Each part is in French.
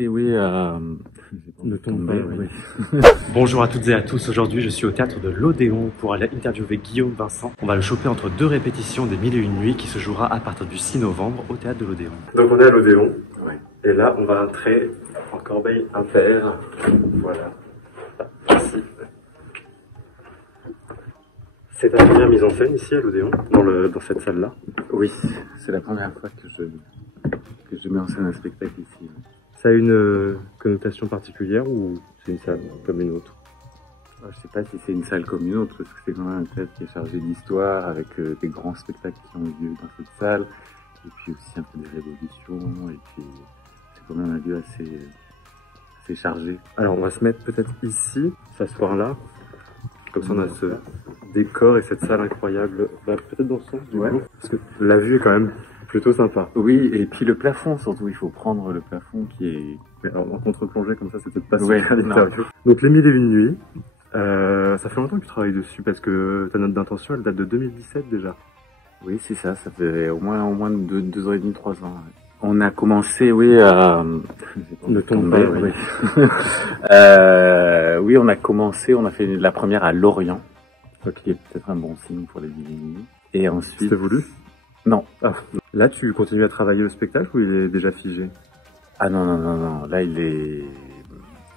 Et oui, ne tombe pas, oui. Bonjour à toutes et à tous, aujourd'hui je suis au théâtre de l'Odéon pour aller interviewer Guillaume Vincent. On va le choper entre deux répétitions des 1001 nuits qui se jouera à partir du 6 novembre au théâtre de l'Odéon. Donc on est à l'Odéon, oui. Et là on va entrer en corbeille impair, voilà, ici. C'est ta première mise en scène ici à l'Odéon, dans cette salle-là? Oui, c'est la première fois que je mets en scène un spectacle ici. Ça a une connotation particulière ou c'est une salle comme une autre? Je sais pas si c'est une salle comme une autre, parce que c'est quand même un théâtre qui est chargé d'histoire, avec des grands spectacles qui ont lieu dans cette salle, et puis aussi un peu des révolutions, et puis c'est quand même un lieu assez chargé. Alors on va se mettre peut-être ici, s'asseoir là, comme ça on a ce décor et cette salle incroyable, peut-être dans ce sens du coup, parce que la vue est quand même plutôt sympa. Oui, et puis le plafond surtout, il faut prendre le plafond qui est... Mais en contre-plongée comme ça, c'est peut-être pas Ouais, super l'interview. Donc les 1001 nuits, ça fait longtemps que tu travailles dessus parce que ta note d'intention elle date de 2017 déjà. Oui, c'est ça, ça fait au moins 2 ans et demi, 3 ans. Ouais. On a commencé, oui, à... Ne tombe pas, oui. Oui, on a commencé, on a fait la première à Lorient, qui est peut-être un bon signe pour les 1001 nuits. Et ensuite... C'était voulu? Non. Ah. Là, tu continues à travailler le spectacle ou il est déjà figé? Ah non. Là, il est...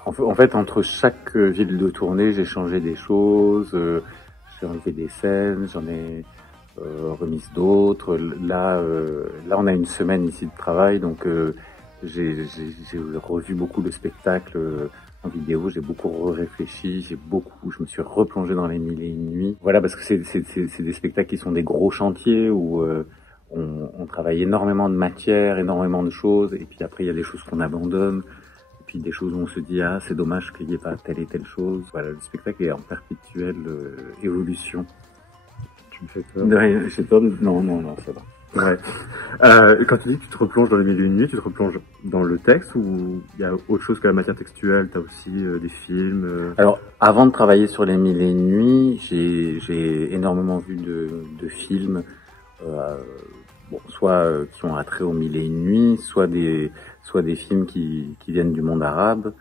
En fait, entre chaque ville de tournée, j'ai changé des choses, j'ai enlevé des scènes, j'en ai remis d'autres. Là, on a une semaine ici de travail, donc j'ai revu beaucoup le spectacle en vidéo, j'ai beaucoup réfléchi, je me suis replongé dans les 1001 nuits. Voilà, parce que c'est des spectacles qui sont des gros chantiers où on travaille énormément de matière, énormément de choses, et puis après il y a des choses qu'on abandonne, et puis des choses où on se dit ah c'est dommage qu'il n'y ait pas telle et telle chose. Voilà, le spectacle est en perpétuelle évolution. Tu me fais peur. J'ai peur de... Non, ça va. Ouais. Quand tu dis que tu te replonges dans les 1001 nuits, tu te replonges dans le texte ou il y a autre chose que la matière textuelle? T'as aussi des films Alors, avant de travailler sur les 1001 nuits, j'ai énormément vu de films, soit qui ont attrait aux 1001 nuits, soit des films qui viennent du monde arabe,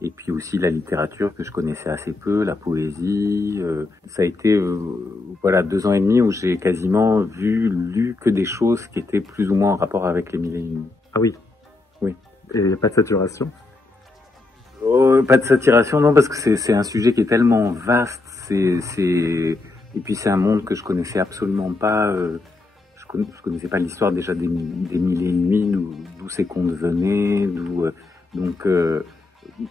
et puis aussi la littérature que je connaissais assez peu, la poésie. Ça a été 2 ans et demi où j'ai quasiment lu que des choses qui étaient plus ou moins en rapport avec les 1001 nuits. Ah oui. Oui. Et pas de saturation? Pas de saturation, non, parce que c'est un sujet qui est tellement vaste, et puis c'est un monde que je connaissais absolument pas. Je connaissais pas l'histoire déjà des 1001 nuits, d'où ces contes venaient, donc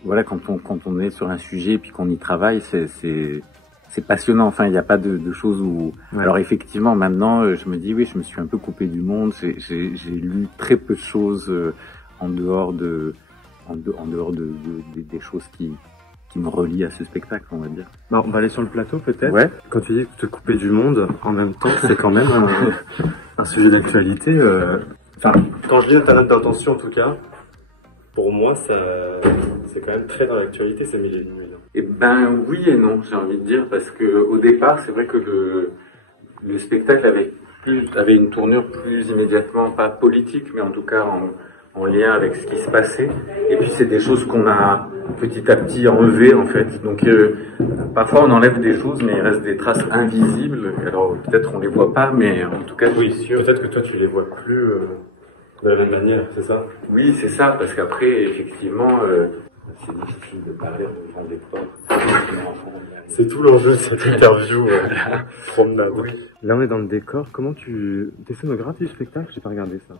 voilà, quand on est sur un sujet et puis qu'on y travaille, c'est passionnant. Enfin, il n'y a pas de choses où... Ouais. Alors effectivement, maintenant, je me dis, oui, je me suis un peu coupé du monde. J'ai lu très peu de choses en dehors des choses qui me relient à ce spectacle, on va dire. Bah, on va aller sur le plateau peut-être. Ouais. Quand tu dis te couper du monde, en même temps, c'est quand même un sujet d'actualité. Enfin, quand je lis ta note d'intention en tout cas, pour moi, c'est quand même très dans l'actualité, ces 1001 nuits. Eh ben oui et non, j'ai envie de dire, parce que au départ, c'est vrai que le spectacle avait une tournure plus immédiatement, pas politique, mais en tout cas en lien avec ce qui se passait. Et puis c'est des choses qu'on a petit à petit enlevées en fait. Donc parfois on enlève des choses, mais il reste des traces invisibles. Alors peut-être on les voit pas, mais en tout cas oui, sûr. Peut-être que toi tu les vois plus de la même manière, c'est ça? Oui, c'est ça, parce qu'après effectivement c'est difficile de parler devant des portes. C'est tout l'enjeu de cette interview. Promenade. Oui. Là on est dans le décor. Comment t'es scénographe du spectacle? J'ai pas regardé ça.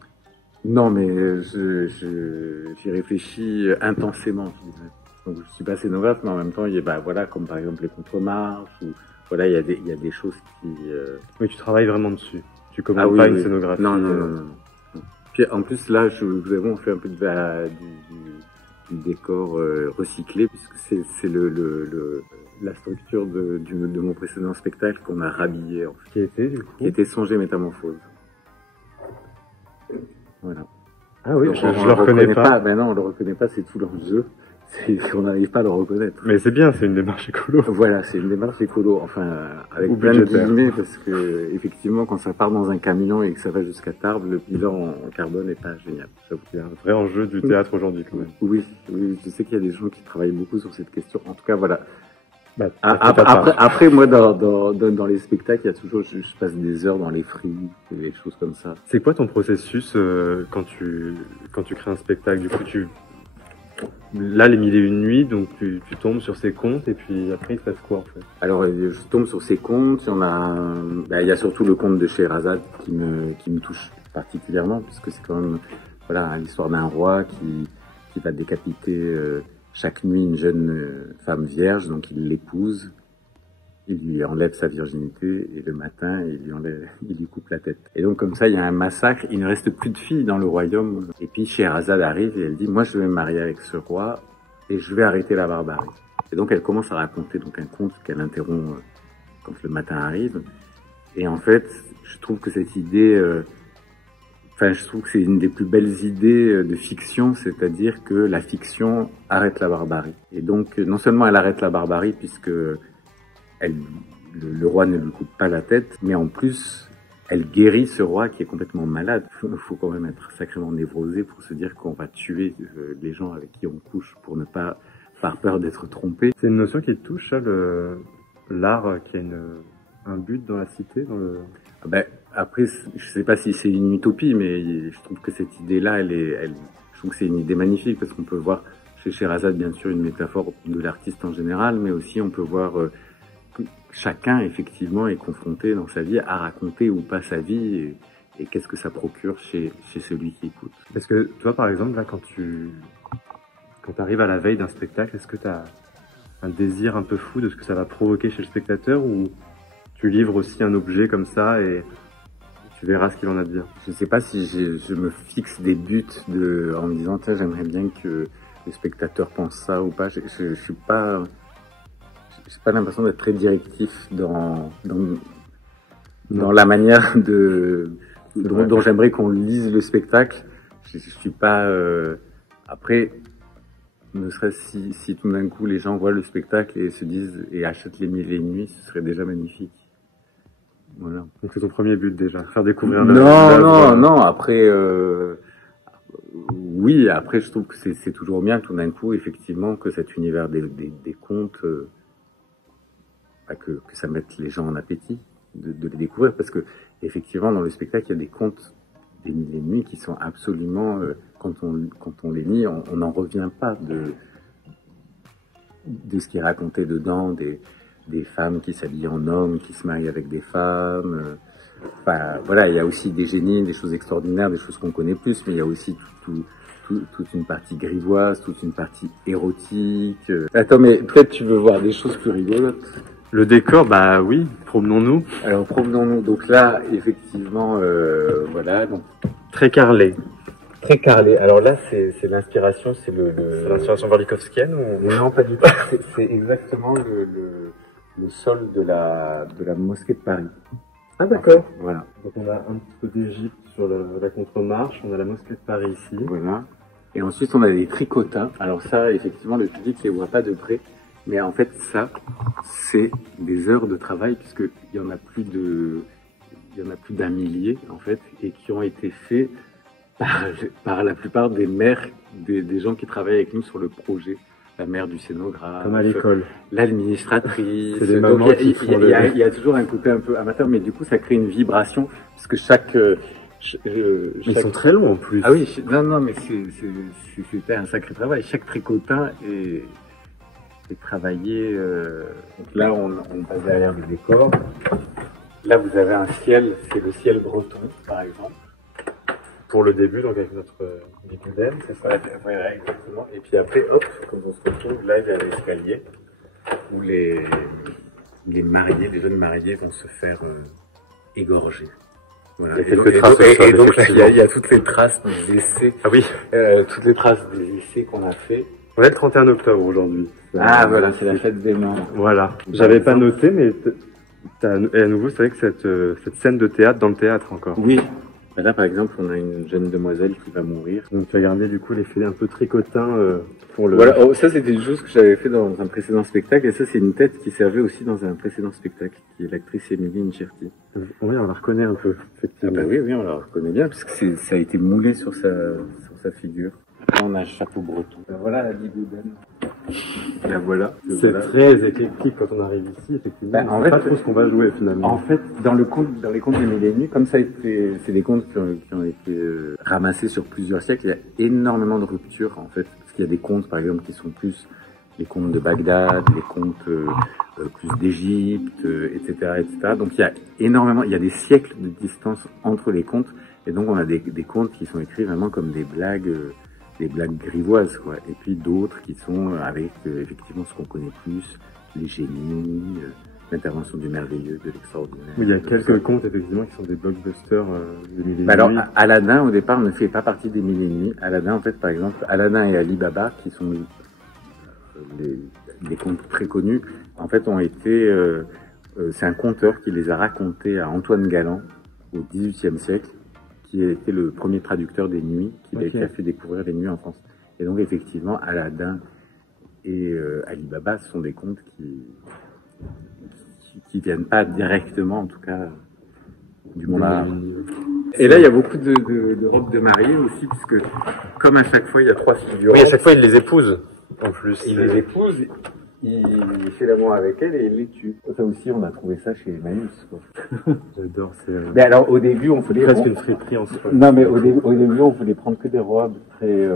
Non, mais j'y réfléchis intensément. Donc je suis pas scénographe, mais en même temps, il y a, voilà, comme par exemple les contre-marches, ou voilà, il y a des choses qui. Oui, tu travailles vraiment dessus. Tu commandes pas une scénographie. Non. Puis en plus là, vous avez on fait un peu du décor recyclé, puisque c'est la structure de mon précédent spectacle qu'on a rhabillé. En fait. Qui était du coup? Qui était Songé Métamorphose. Voilà. Ah oui, je le reconnais pas. Ben non, on le reconnaît pas, c'est tout l'enjeu. On n'arrive pas à le reconnaître. Mais c'est bien, c'est une démarche écolo. Voilà, c'est une démarche écolo, enfin, avec Ou plein de budgétaire. guillemets, parce que, effectivement, quand ça part dans un camion et que ça va jusqu'à Tarbes, le bilan en carbone n'est pas génial. Il y a un vrai enjeu du théâtre aujourd'hui, quand même. Oui, oui, je sais qu'il y a des gens qui travaillent beaucoup sur cette question. En tout cas, voilà. Bah, Après, moi, dans les spectacles, il y a toujours, je passe des heures dans les frites, des choses comme ça. c'est quoi ton processus quand tu crées un spectacle? Du coup, là, les 1001 nuits, donc tu tombes sur ces comptes et puis après, il se passe quoi en fait? Alors, je tombe sur ces contes. Il y a surtout le conte de Scheherazade qui me touche particulièrement, puisque c'est quand même, voilà, l'histoire d'un roi qui va décapiter chaque nuit une jeune femme vierge, donc il l'épouse, il lui enlève sa virginité et le matin il lui coupe la tête. Et donc comme ça il y a un massacre, il ne reste plus de filles dans le royaume. Et puis Scheherazade arrive et elle dit moi je vais me marier avec ce roi et je vais arrêter la barbarie. Et donc elle commence à raconter donc un conte qu'elle interrompt quand le matin arrive. Et en fait je trouve que cette idée je trouve que c'est une des plus belles idées de fiction, c'est-à-dire que la fiction arrête la barbarie. Et donc, non seulement elle arrête la barbarie puisque le roi ne lui coupe pas la tête, mais en plus, elle guérit ce roi qui est complètement malade. Il faut quand même être sacrément névrosé pour se dire qu'on va tuer les gens avec qui on couche pour ne pas par peur d'être trompé. C'est une notion qui te touche, ça, l'art qui a un but dans la cité, dans le... Après, je sais pas si c'est une utopie, mais je trouve que cette idée-là, je trouve que c'est une idée magnifique parce qu'on peut voir chez Scheherazade, bien sûr, une métaphore de l'artiste en général, mais aussi on peut voir que chacun, effectivement, est confronté dans sa vie à raconter ou pas sa vie et qu'est-ce que ça procure chez celui qui écoute. Parce que toi, par exemple, là, quand tu arrives à la veille d'un spectacle, est-ce que tu as un désir un peu fou de ce que ça va provoquer chez le spectateur ou tu livres aussi un objet comme ça et tu verras ce qu'il en a de bien? Je sais pas si je me fixe des buts en me disant tiens j'aimerais bien que le spectateur pense ça ou pas. Je suis pas, j'ai pas l'impression d'être très directif dans la manière dont j'aimerais qu'on lise le spectacle. Je suis pas après. Ne serait-ce si tout d'un coup les gens voient le spectacle et se disent et achètent les 1001 nuits, ce serait déjà magnifique. Voilà. Donc c'est ton premier but déjà, faire découvrir. Non. Après, oui. Après, je trouve que c'est toujours bien tout d'un coup, effectivement, que cet univers des contes, que ça mette les gens en appétit de les découvrir, parce que effectivement, dans le spectacle, il y a des contes des 1001 nuits qui sont absolument, quand on les lit, on n'en revient pas de ce qui est raconté dedans, des femmes qui s'habillent en hommes, qui se marient avec des femmes. Voilà, il y a aussi des génies, des choses extraordinaires, des choses qu'on connaît plus, mais il y a aussi toute une partie grivoise, toute une partie érotique. Attends, mais peut-être tu veux voir des choses plus rigolotes. Le décor, bah oui, promenons-nous. Alors promenons-nous. Donc là, effectivement, voilà, donc Très carrelé. très carrelé. Alors là, c'est l'inspiration, c'est C'est l'inspiration Warlikowskienne ou... Non, pas du tout. C'est exactement le sol de la mosquée de Paris. Ah d'accord. Voilà. Donc on a un petit peu d'Égypte sur la contre-marche, on a la mosquée de Paris ici. Voilà. Et ensuite, on a des tricotins. Alors ça, effectivement, le public les voit pas de près. Mais en fait, ça, c'est des heures de travail, puisqu'il y en a plus d'un millier, en fait, et qui ont été faits par la plupart des mères, des gens qui travaillent avec nous sur le projet. La mère du scénographe. Comme à l'école. L'administratrice. C'est des mamans qui font il y a toujours un côté un peu amateur, mais du coup, ça crée une vibration, parce que Mais ils sont très longs en plus. Ah oui, non, mais c'était un sacré travail. Chaque tricotin est travaillé. Donc là, on passe derrière le décor. Là, vous avez un ciel, c'est le ciel breton, par exemple. Pour le début, donc avec notre bigoudaine, c'est ça? Voilà, exactement. Et puis après, hop, quand on se retrouve là, il y a l'escalier où les jeunes mariés vont se faire égorger. Voilà. Il y a quelques traces au sol, et donc là, effectivement. il y a toutes les traces des essais. Ah oui. Toutes les traces des essais qu'on a fait. On est le 31 octobre aujourd'hui. Voilà, c'est la fête des morts. Voilà. J'avais pas noté, mais et à nouveau, c'est vrai que cette scène de théâtre dans le théâtre encore. Oui, Là, par exemple, on a une jeune demoiselle qui va mourir. Donc tu as gardé du coup l'effet un peu tricotin pour le... Voilà, oh, ça c'était une chose que j'avais fait dans un précédent spectacle, et ça c'est une tête qui servait aussi dans un précédent spectacle, qui est l'actrice Émilie Incherti. Oui, on la reconnaît un peu, effectivement. Ah bah oui, on la reconnaît bien, parce que ça a été moulé sur sa figure. Là, on a un chapeau breton. Ben voilà la Bigouden. La voilà. C'est très éclectique quand on arrive ici, effectivement. Ben, on sait pas trop ce qu'on va jouer finalement. En fait, dans les contes de Mille et une nuits, comme ça a été, c'est des contes qui ont été ramassés sur plusieurs siècles, il y a énormément de ruptures en fait. Parce qu'il y a des contes, par exemple, qui sont plus les contes de Bagdad, les contes plus d'Égypte, etc., etc. Donc il y a des siècles de distance entre les contes, et donc on a des contes qui sont écrits vraiment comme des blagues grivoises, quoi. Et puis d'autres qui sont avec effectivement ce qu'on connaît plus, les génies, l'intervention du merveilleux, de l'extraordinaire. Oui, il y a quelques contes effectivement qui sont des blockbusters des Mille et une alors nuits. Aladdin au départ ne fait pas partie des Mille et une nuits. Aladdin en fait, par exemple, Aladdin et Ali Baba, qui sont les contes très connus, en fait ont été c'est un conteur qui les a racontés à Antoine Galland au XVIIIe siècle, qui a été le premier traducteur des nuits, qui a fait découvrir les nuits en France. Et donc effectivement, Aladdin et Ali Baba, ce sont des contes qui viennent pas directement, en tout cas, du monde arabe. Et là, il y a beaucoup de robes de mariée aussi, puisque comme à chaque fois, il y a 3 figures. Oui, à chaque fois il les épouse, en plus. Il les épouse, il fait l'amour avec elle et il les tue. Ça aussi, on a trouvé ça chez Emmaüs, quoi. J'adore, c'est Mais alors, au début, on voulait... presque une friperie en soi. Non, mais au début, on voulait prendre que des robes très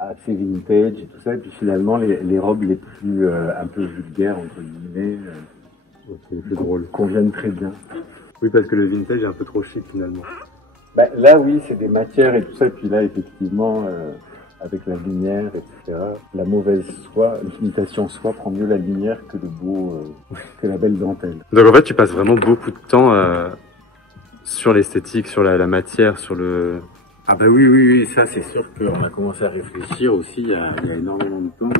assez vintage et tout ça, et puis finalement, les robes les plus un peu vulgaires, entre guillemets, C'est plus drôle. conviennent très bien. Oui, parce que le vintage est un peu trop chic finalement. Bah, là, oui, c'est des matières et tout ça, et puis là, effectivement, avec la lumière, etc., la mauvaise soie, l'imitation soie prend mieux la lumière que le beau, que la belle dentelle. Donc en fait, tu passes vraiment beaucoup de temps sur l'esthétique, sur la matière, sur le... Ah bah oui, ça c'est sûr qu'on a commencé à réfléchir aussi il y a énormément de temps.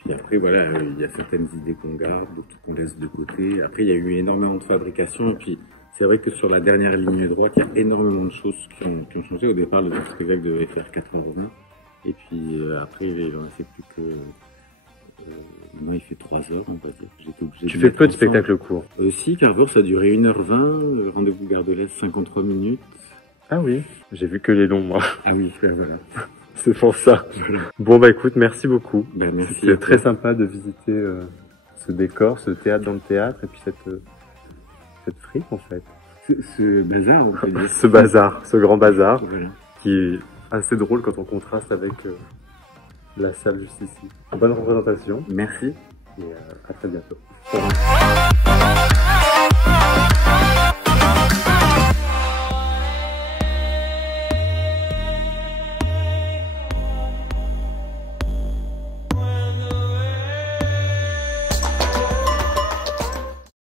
Puis après voilà, il y a certaines idées qu'on garde, d'autres qu'on laisse de côté. Après il y a eu énormément de fabrication, et puis c'est vrai que sur la dernière ligne droite, il y a énormément de choses qui ont changé. Au départ, le spectacle devait faire 4h20, et puis après il en a fait plus que... moi il fait 3 heures, on va dire. J'étais obligé Tu fais peu de spectacles courts. Si, Carver, ça a duré 1h20, rendez-vous Gare de l'Est 53 minutes. Ah oui, j'ai vu que les longs, moi. Ah oui, ben voilà. C'est pour ça. Bon, bah écoute, merci beaucoup. Ben, merci. C'était très sympa de visiter ce décor, ce théâtre dans le théâtre, et puis cette fripe, en fait. Ce bazar, on peut dire. Ce bazar, ce grand bazar, Voilà. qui est assez drôle quand on contraste avec la salle juste ici. Bonne représentation, Merci. et à très bientôt. Au revoir.